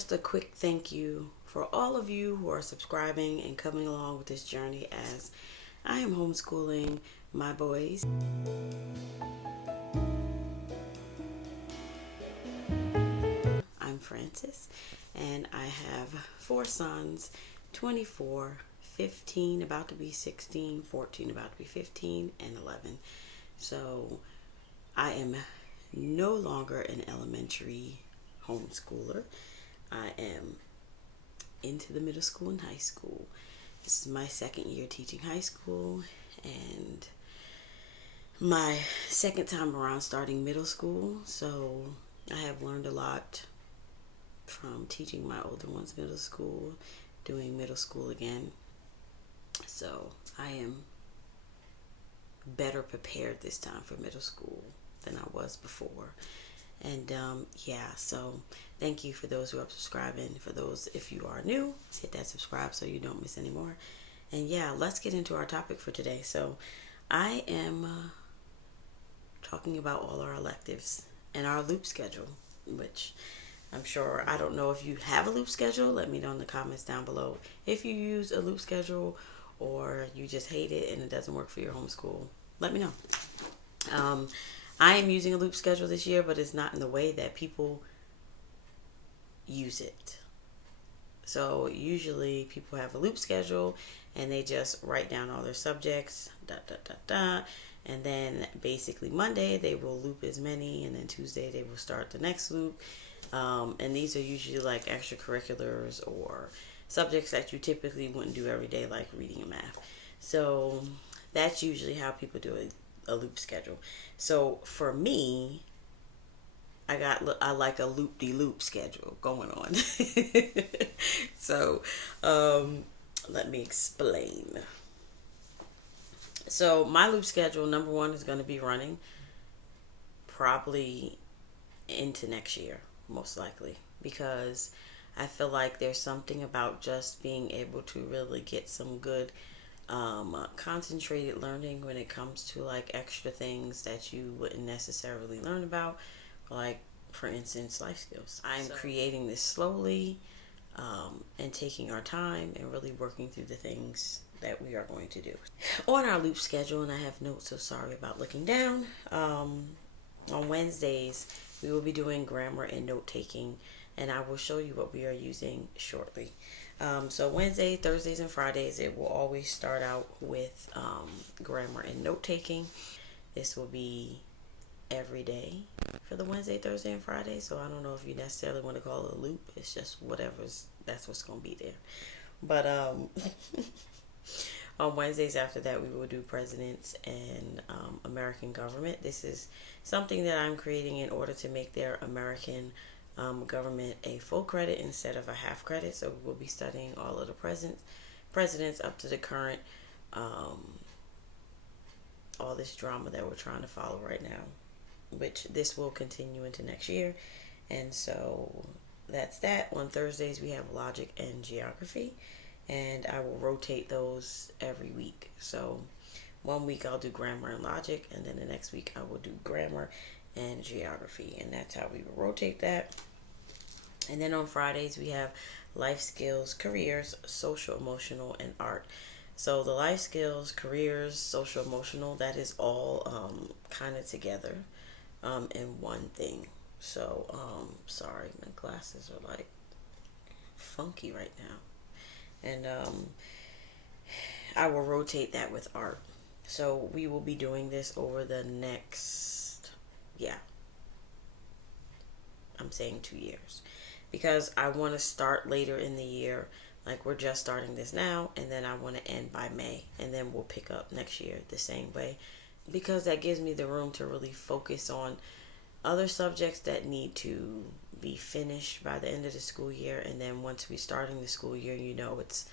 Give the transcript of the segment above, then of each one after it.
Just a quick thank you for all of you who are subscribing and coming along with this journey as I am homeschooling my boys. I'm Francis, and I have four sons, 24, 15, about to be 16, 14, about to be 15, and 11. So I am no longer an elementary homeschooler. I am into the middle school and high school. This is my second year teaching high school and my second time around starting middle school. So I have learned a lot from teaching my older ones middle school, doing middle school again. So I am better prepared this time for middle school than I was before. And so thank you for those who are subscribing. For those, if you are new, hit that subscribe so you don't miss any more. And yeah, let's get into our topic for today. So I am talking about all our electives and our loop schedule, which I'm sure, I don't know if you have a loop schedule. Let me know in the comments down below if you use a loop schedule or you just hate it and it doesn't work for your homeschool. Let me know. I am using a loop schedule this year, but it's not in the way that people use it. So usually people have a loop schedule and they just write down all their subjects, and then basically Monday they will loop as many, and then Tuesday they will start the next loop. And these are usually like extracurriculars or subjects that you typically wouldn't do every day, like reading and math. So that's usually how people do it, a loop schedule. So for me, I like a loop-de-loop schedule going on. So let me explain. So my loop schedule, number one, is going to be running probably into next year, most likely, because I feel like there's something about just being able to really get some good concentrated learning when it comes to like extra things that you wouldn't necessarily learn about, like for instance life skills. I'm creating this slowly and taking our time and really working through the things that we are going to do on our loop schedule. And I have notes, so sorry about looking down. On Wednesdays we will be doing grammar and note taking, and I will show you what we are using shortly. So Wednesday, Thursdays, and Fridays, it will always start out with grammar and note taking. This will be every day for the Wednesday, Thursday, and Friday. So I don't know if you necessarily want to call it a loop. It's just that's what's going to be there. But on Wednesdays after that, we will do Presidents and American government. This is something that I'm creating in order to make their American government a full credit instead of a half credit. So we'll be studying all of the presidents up to the current, all this drama that we're trying to follow right now, which this will continue into next year. And so that's that. On Thursdays we have logic and geography, and I will rotate those every week. So one week I'll do grammar and logic, and then the next week I will do grammar and geography, and that's how we will rotate that. And then on Fridays we have life skills, careers, social, emotional, and art. So the life skills, careers, social, emotional, that is all kind of together in one thing. So sorry, my glasses are like funky right now. And I will rotate that with art. So we will be doing this over the next, I'm saying 2 years, because I want to start later in the year. Like we're just starting this now, and then I want to end by May, and then we'll pick up next year the same way, because that gives me the room to really focus on other subjects that need to be finished by the end of the school year. And then once we start in the school year, it's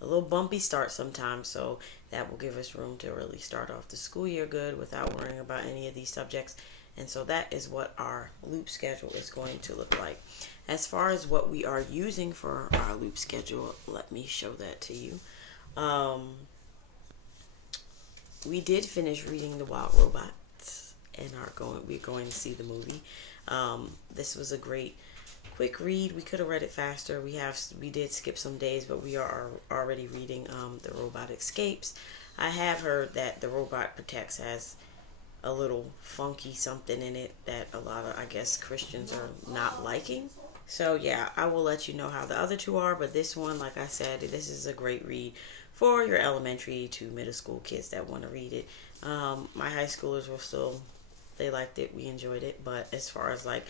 a little bumpy start sometimes, so that will give us room to really start off the school year good without worrying about any of these subjects. And so that is what our loop schedule is going to look like. As far as what we are using for our loop schedule, let me show that to you. We did finish reading The Wild Robots and we're going to see the movie. This was a great quick read. We could have read it faster. We did skip some days, but we are already reading The Robot Escapes. I have heard that The Robot Protects has a little funky something in it that a lot of, I guess, Christians are not liking. So yeah, I will let you know how the other two are, but this one, like I said, this is a great read for your elementary to middle school kids that want to read it. My high schoolers were still, they liked it, we enjoyed it, but as far as like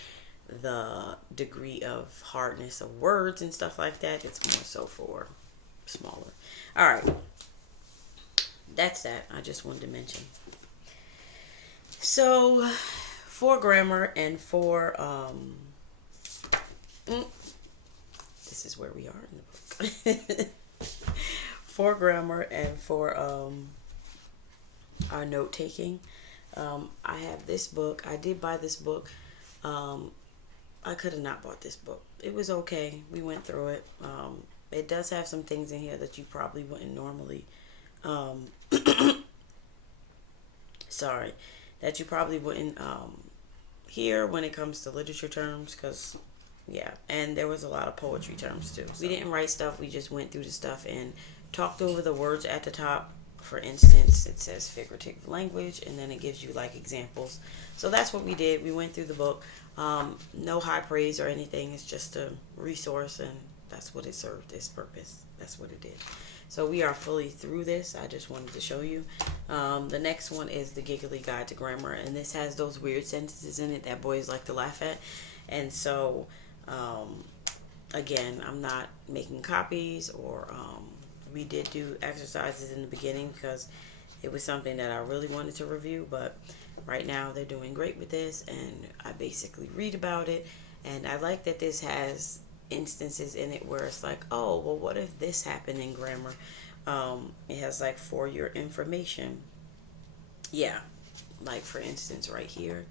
the degree of hardness of words and stuff like that, it's more so for smaller. All right, that's that. I just wanted to mention. So, for grammar and for this is where we are in the book. For grammar and for our note taking, I have this book. I did buy this book. I could have not bought this book. It was okay. We went through it. It does have some things in here that you probably wouldn't normally sorry, that you probably wouldn't hear when it comes to literature terms, because yeah, and there was a lot of poetry terms too. So we didn't write stuff, we just went through the stuff and talked over the words at the top. For instance, it says figurative language, and then it gives you like examples. So that's what we did. We went through the book. No high praise or anything. It's just a resource, and that's what it served its purpose. That's what it did. So we are fully through this. I just wanted to show you. The next one is the Giggly Guide to Grammar, and this has those weird sentences in it that boys like to laugh at. And so, again, I'm not making copies, or we did do exercises in the beginning because it was something that I really wanted to review, but right now they're doing great with this, and I basically read about it. And I like that this has instances in it where it's like, oh, well, what if this happened in grammar? It has like for your information. Yeah, like for instance right here,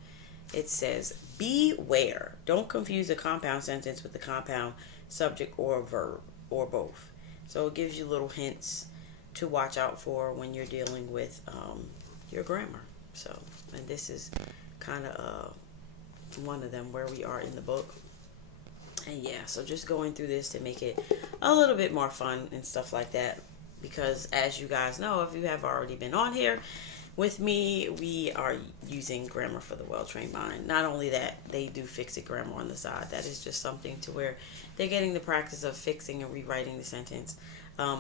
it says, beware. Don't confuse a compound sentence with a compound subject or verb or both. So it gives you little hints to watch out for when you're dealing with your grammar. So, and this is kind of one of them where we are in the book. And yeah, so just going through this to make it a little bit more fun and stuff like that. Because as you guys know, if you have already been on here with me, we are using Grammar for the Well-Trained Mind. Not only that, they do fix-it grammar on the side. That is just something to where they're getting the practice of fixing and rewriting the sentence.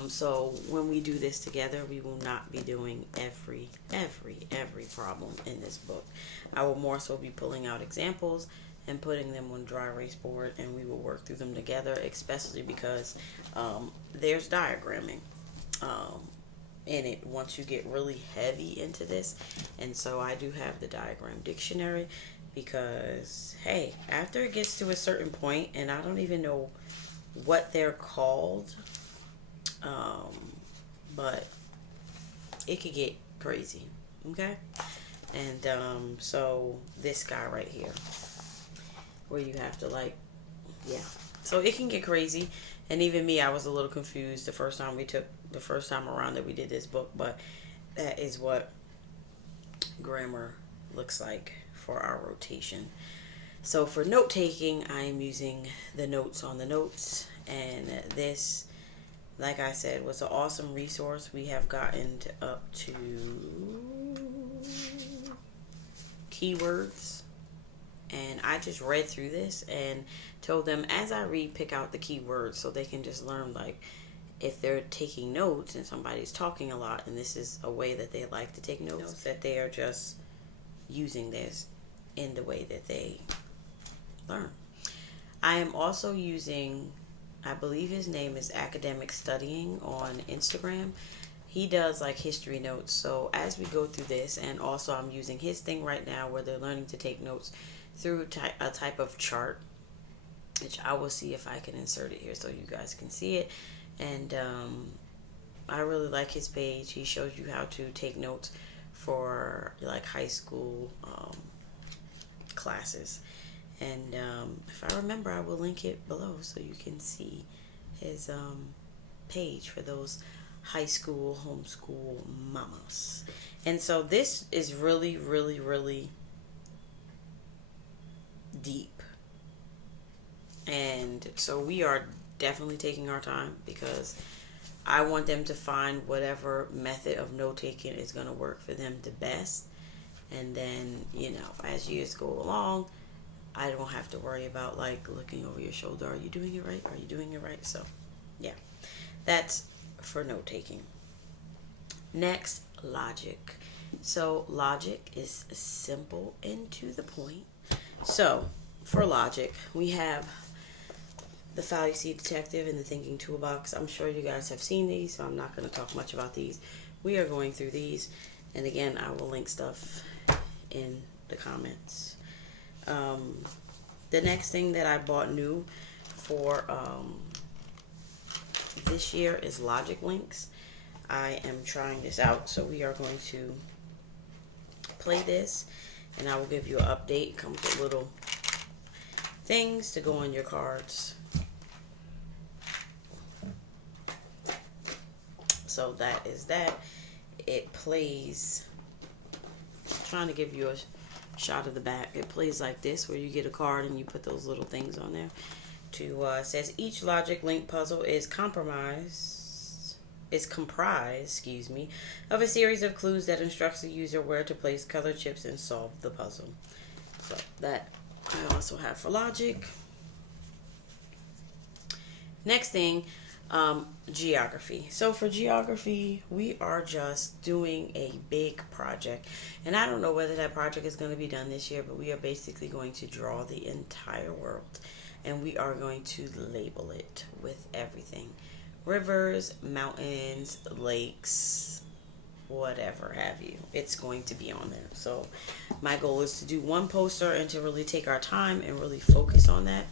So when we do this together, we will not be doing every problem in this book. I will more so be pulling out examples and putting them on dry erase board, and we will work through them together, especially because there's diagramming in it once you get really heavy into this. And so I do have the diagram dictionary because, hey, after it gets to a certain point, and I don't even know what they're called, but it could get crazy, okay? And so this guy right here, where you have to like, yeah, so it can get crazy. And even me, I was a little confused the first time around that we did this book, but that is what grammar looks like for our rotation. So for note taking, I am using the notes on the notes, and this, like I said, was an awesome resource. We have gotten up to keywords, and I just read through this and told them as I read, pick out the keywords so they can just learn, like, if they're taking notes and somebody's talking a lot and this is a way that they like to take notes, that they are just using this in the way that they learn. I am also using, I believe his name is Academic Studying on Instagram. He does like history notes. So as we go through this, and also I'm using his thing right now where they're learning to take notes through a type of chart, which I will see if I can insert it here so you guys can see it. And I really like his page. He shows you how to take notes for like high school classes. And if I remember, I will link it below so you can see his page for those high school homeschool mamas. And so this is really, really, really deep. And so we are definitely taking our time because I want them to find whatever method of note taking is going to work for them the best. And then, as years go along, I don't have to worry about like looking over your shoulder. Are you doing it right? Are you doing it right? So, yeah, that's for note taking. Next, logic. So, logic is simple and to the point. So, for logic, we have the Fallacy Detective and the Thinking Toolbox. I'm sure you guys have seen these, so I'm not going to talk much about these. We are going through these, and again, I will link stuff in the comments. The next thing that I bought new for this year is logic links. I am trying this out, so we are going to play this, and I will give you an update. It comes with little things to go on your cards. So that is that. It plays, I'm trying to give you a shot of the back. It plays like this, where you get a card and you put those little things on there. Says each logic link puzzle is comprised, of a series of clues that instructs the user where to place color chips and solve the puzzle. So that I also have for logic. Next thing, geography. So for geography, we are just doing a big project, and I don't know whether that project is going to be done this year, but we are basically going to draw the entire world, and we are going to label it with everything: rivers, mountains, lakes, whatever have you. It's going to be on there. So my goal is to do one poster and to really take our time and really focus on that.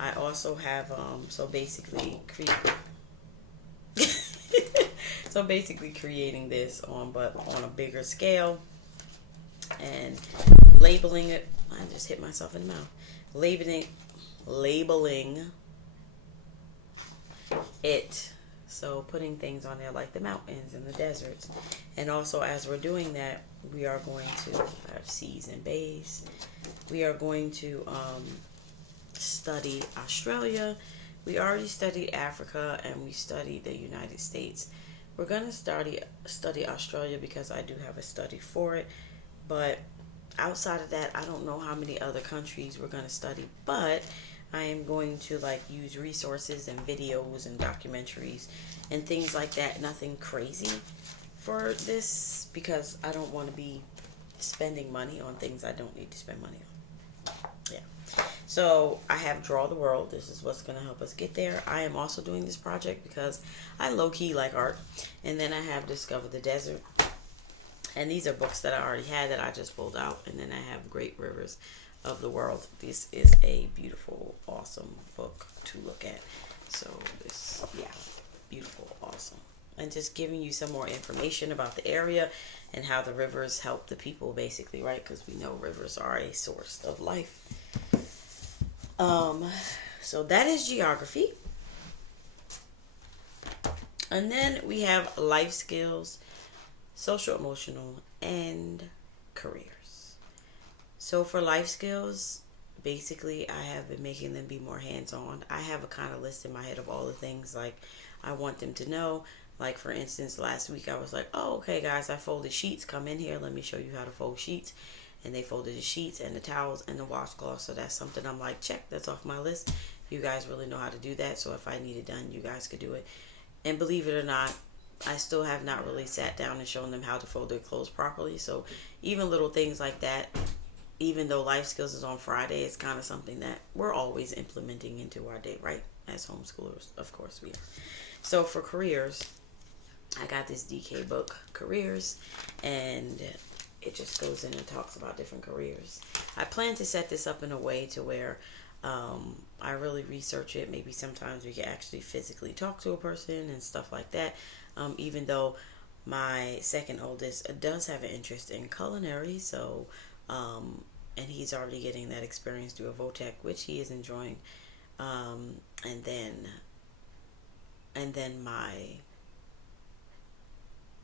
I also have creating this on a bigger scale and labeling it. I just hit myself in the mouth. Labeling it. So putting things on there like the mountains and the deserts. And also, as we're doing that, we are going to have seas and bays. We are going to study Australia. We already studied Africa, and we studied the United States. We're going to study Australia because I do have a study for it. But outside of that, I don't know how many other countries we're going to study. But I am going to use resources and videos and documentaries and things like that. Nothing crazy for this because I don't want to be spending money on things I don't need to spend money on. Yeah. So I have Draw the World. This is what's going to help us get there. I am also doing this project because I low-key like art. And then I have Discover the Desert. And these are books that I already had that I just pulled out. And then I have Great Rivers of the World. This is a beautiful, awesome book to look at. So this, yeah, beautiful, awesome. And just giving you some more information about the area and how the rivers help the people, basically, right? Because we know rivers are a source of life. So that is geography. And then we have life skills, social, emotional, and careers. So for life skills, basically I have been making them be more hands-on. I have a kind of list in my head of all the things I want them to know. Like, for instance, last week I was like, oh, okay, guys, I folded sheets. Come in here. Let me show you how to fold sheets. And they folded the sheets and the towels and the washcloth. So that's something I'm like, check, that's off my list. You guys really know how to do that. So if I need it done, you guys could do it. And believe it or not, I still have not really sat down and shown them how to fold their clothes properly. So even little things like that, even though life skills is on Friday, it's kind of something that we're always implementing into our day, right? As homeschoolers, of course we are. So for careers, I got this DK book, Careers, and it just goes in and talks about different careers. I plan to set this up in a way to where I really research it. Maybe sometimes we can actually physically talk to a person and stuff like that. Even though my second oldest does have an interest in culinary, so and he's already getting that experience through a VOTEC, which he is enjoying. And then my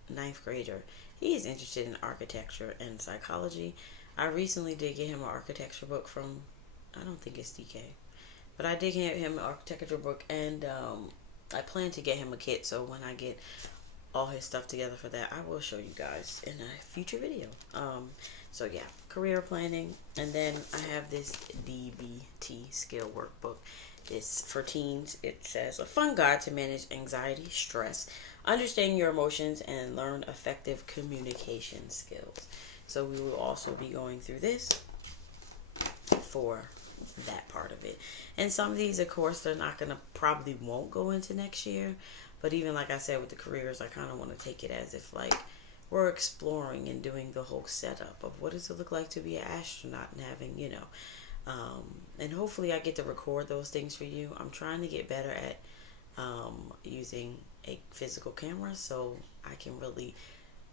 ninth grader, he is interested in architecture and psychology. I recently did get him an architecture book from, I don't think it's DK, But I did get him an architecture book, and I plan to get him a kit. So when I get all his stuff together for that, I will show you guys in a future video. So yeah, career planning. And then I have this DBT skill workbook. It's for teens. It says a fun guide to manage anxiety, stress, understand your emotions, and learn effective communication skills. So we will also be going through this for that part of it. And some of these, of course, they're not going to, probably won't go into next year. But even like I said with the careers, I kind of want to take it as if like we're exploring and doing the whole setup of what does it look like to be an astronaut and having, you know, and hopefully I get to record those things for you. I'm trying to get better at using a physical camera so I can really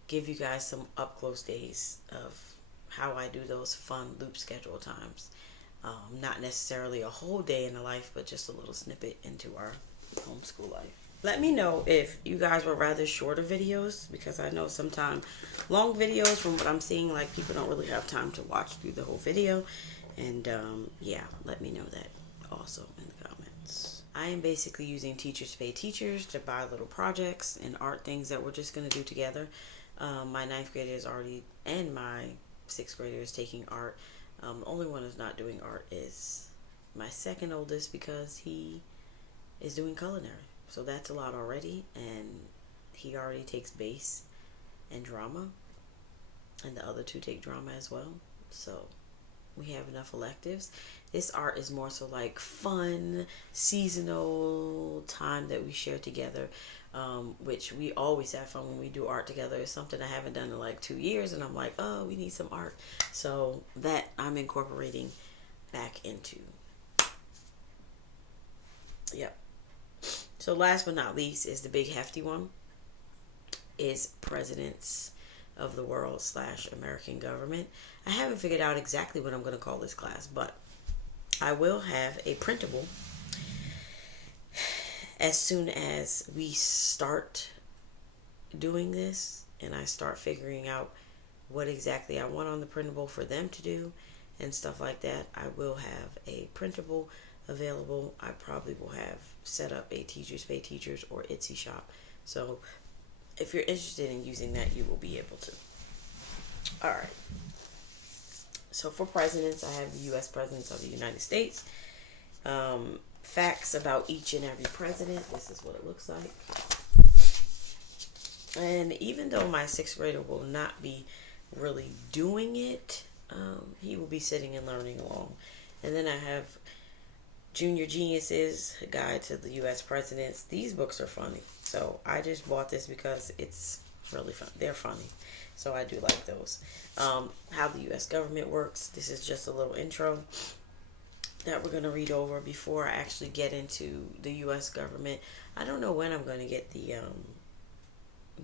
give you guys some up close days of how I do those fun loop schedule times. Not necessarily a whole day in the life, but just a little snippet into our homeschool life. Let me know if you guys were rather shorter videos, because I know sometimes long videos, from what I'm seeing, like people don't really have time to watch through the whole video. And yeah, let me know that also in the comments. I am basically using Teachers Pay Teachers to buy little projects and art things that we're just going to do together. My 9th grader is already, and my 6th grader is taking art. The only one who's not doing art is my second oldest, because he is doing culinary. So that's a lot already, and he already takes bass and drama, and the other two take drama as well. So we have enough electives. This art is more so like fun, seasonal time that we share together, which we always have fun when we do art together. It's something I haven't done in like 2 years, and I'm like, oh, we need some art. So that I'm incorporating back into. Yep. So last but not least is the big hefty one, is Presidents of the World / American Government. I haven't figured out exactly what I'm going to call this class, but I will have a printable as soon as we start doing this and I start figuring out what exactly I want on the printable for them to do and stuff like that. I will have a printable available. I probably will have set up a Teachers Pay Teachers or Etsy shop. So if you're interested in using that, you will be able to. All right. So for presidents, I have the U.S. Presidents of the United States. Facts about each and every president. This is what it looks like. And even though my 6th grader will not be really doing it, he will be sitting and learning along. And then I have Junior Geniuses, a guide to the U.S. presidents. These books are funny. So I just bought this because it's really fun. They're funny. So I do like those. How the U.S. government works. This is just a little intro that we're going to read over before I actually get into the U.S. government. I don't know when I'm going to get the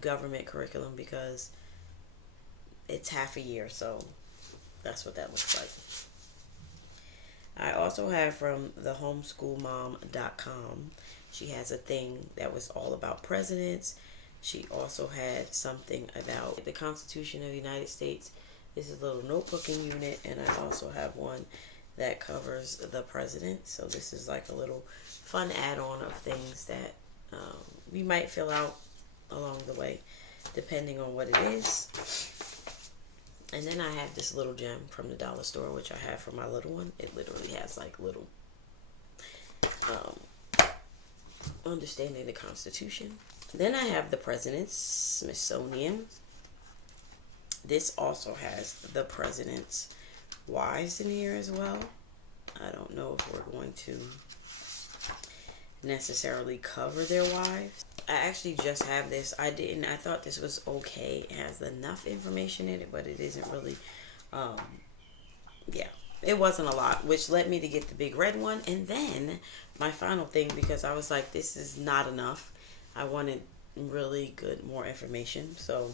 government curriculum, because it's half a year. So that's what that looks like. I also have from the homeschoolmom.com. She has a thing that was all about presidents. She also had something about the Constitution of the United States. This is a little notebooking unit, and I also have one that covers the president. So this is like a little fun add-on of things that we might fill out along the way, depending on what it is. And then I have this little gem from the dollar store, which I have for my little one. It literally has like little understanding the Constitution. Then I have the President's Smithsonian. This also has the President's wives in here as well. I don't know if we're going to necessarily cover their wives. I actually just have this. I thought this was okay. It has enough information in it, but it isn't really, yeah, it wasn't a lot, which led me to get the big red one. And then my final thing, because I was like, this is not enough. I wanted really good, more information. So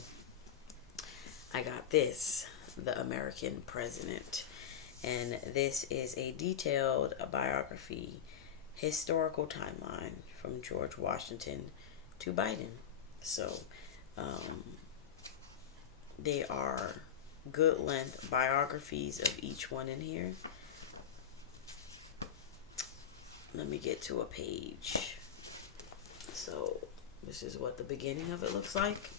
I got this, The American President. And this is a detailed biography, historical timeline from George Washington to Biden. So they are good length biographies of each one in here. let me get to a page. So this is what the beginning of it looks like.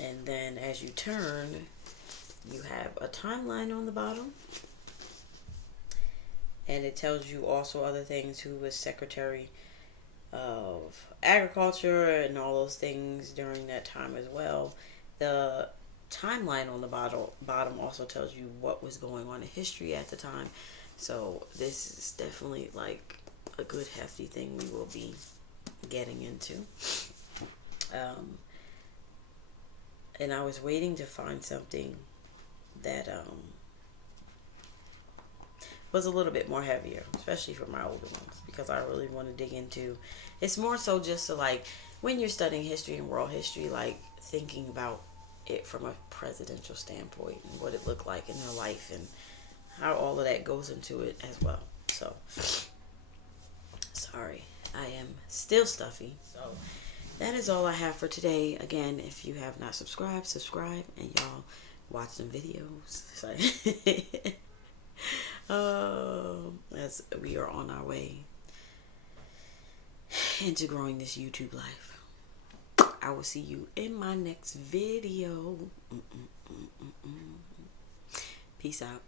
And then as you turn, you have a timeline on the bottom. And it tells you also other things, who was Secretary of Agriculture and all those things during that time as well. The timeline on the bottom also tells you what was going on in history at the time. So this is definitely like a good hefty thing we will be getting into. And I was waiting to find something that was a little bit more heavier, especially for my older ones, because I really want to dig into. It's more so just to, like, when you're studying history and world history, like thinking about it from a presidential standpoint and what it looked like in their life and how all of that goes into it as well. So, sorry, I am still stuffy. So that is all I have for today. Again, if you have not subscribed, subscribe, and y'all watch some videos. So as we are on our way into growing this YouTube life. I will see you in my next video. Peace out.